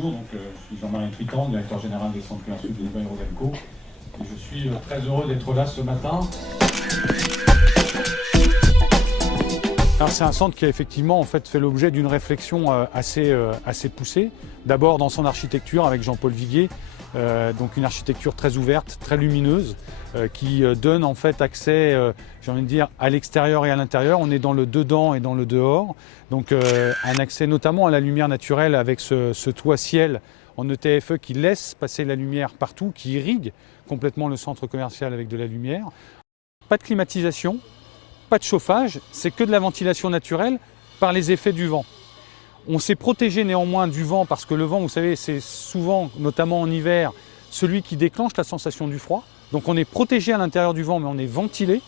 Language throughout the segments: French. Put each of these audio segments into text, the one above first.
bonjour, je suis Jean-Marie Tritan, directeur général des centres commerciaux de Louvain-Rosenco. Et je suis très heureux d'être là ce matin. Alors c'est un centre qui a effectivement fait l'objet d'une réflexion assez poussée. D'abord dans son architecture avec Jean-Paul Viguier, donc une architecture très ouverte, très lumineuse, qui donne accès, j'ai envie de dire, à l'extérieur et à l'intérieur. On est dans le dedans et dans le dehors. Donc un accès notamment à la lumière naturelle avec ce toit ciel en ETFE qui laisse passer la lumière partout, qui irrigue complètement le centre commercial avec de la lumière. Pas de climatisation, pas de chauffage, c'est que de la ventilation naturelle par les effets du vent. On s'est protégé néanmoins du vent parce que le vent, vous savez, c'est souvent, notamment en hiver, celui qui déclenche la sensation du froid. Donc on est protégé à l'intérieur du vent, mais on est ventilé.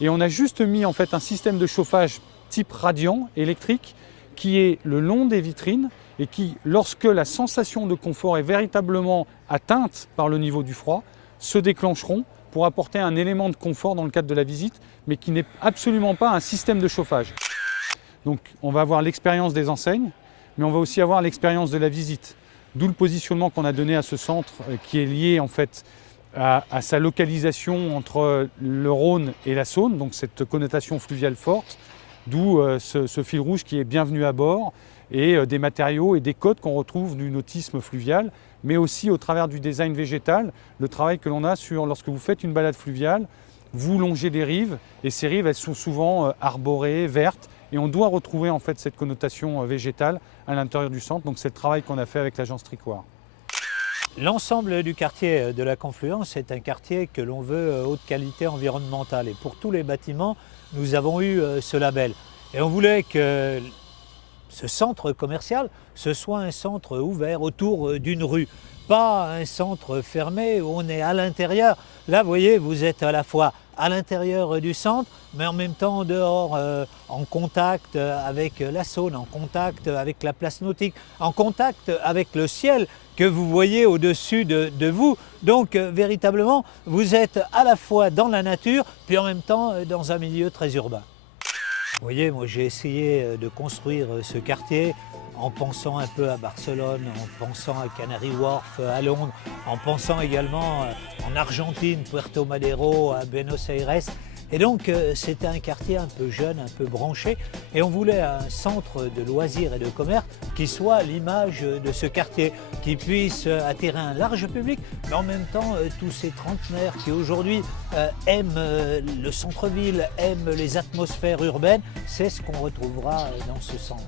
Et on a juste mis un système de chauffage type radiant électrique qui est le long des vitrines et qui, lorsque la sensation de confort est véritablement atteinte par le niveau du froid, se déclencheront pour apporter un élément de confort dans le cadre de la visite, mais qui n'est absolument pas un système de chauffage. Donc on va avoir l'expérience des enseignes, mais on va aussi avoir l'expérience de la visite. D'où le positionnement qu'on a donné à ce centre qui est lié à sa localisation entre le Rhône et la Saône, donc cette connotation fluviale forte, d'où ce fil rouge qui est bienvenu à bord et des matériaux et des codes qu'on retrouve du nautisme fluvial, mais aussi au travers du design végétal, le travail que l'on a lorsque vous faites une balade fluviale, vous longez des rives et ces rives elles sont souvent arborées, vertes et on doit retrouver cette connotation végétale à l'intérieur du centre. Donc c'est le travail qu'on a fait avec l'agence Tricoire. L'ensemble du quartier de la Confluence est un quartier que l'on veut haute qualité environnementale et pour tous les bâtiments nous avons eu ce label et on voulait que ce centre commercial, ce soit un centre ouvert autour d'une rue, pas un centre fermé où on est à l'intérieur. Là, vous voyez, vous êtes à la fois à l'intérieur du centre, mais en même temps dehors, en contact avec la Saône, en contact avec la place nautique, en contact avec le ciel que vous voyez au-dessus de vous. Donc, véritablement, vous êtes à la fois dans la nature, puis en même temps dans un milieu très urbain. Vous voyez, moi j'ai essayé de construire ce quartier en pensant un peu à Barcelone, en pensant à Canary Wharf, à Londres, en pensant également en Argentine, Puerto Madero, à Buenos Aires. Et donc c'était un quartier un peu jeune, un peu branché et on voulait un centre de loisirs et de commerce qui soit l'image de ce quartier, qui puisse attirer un large public, mais en même temps tous ces trentenaires qui aujourd'hui aiment le centre-ville, aiment les atmosphères urbaines, c'est ce qu'on retrouvera dans ce centre.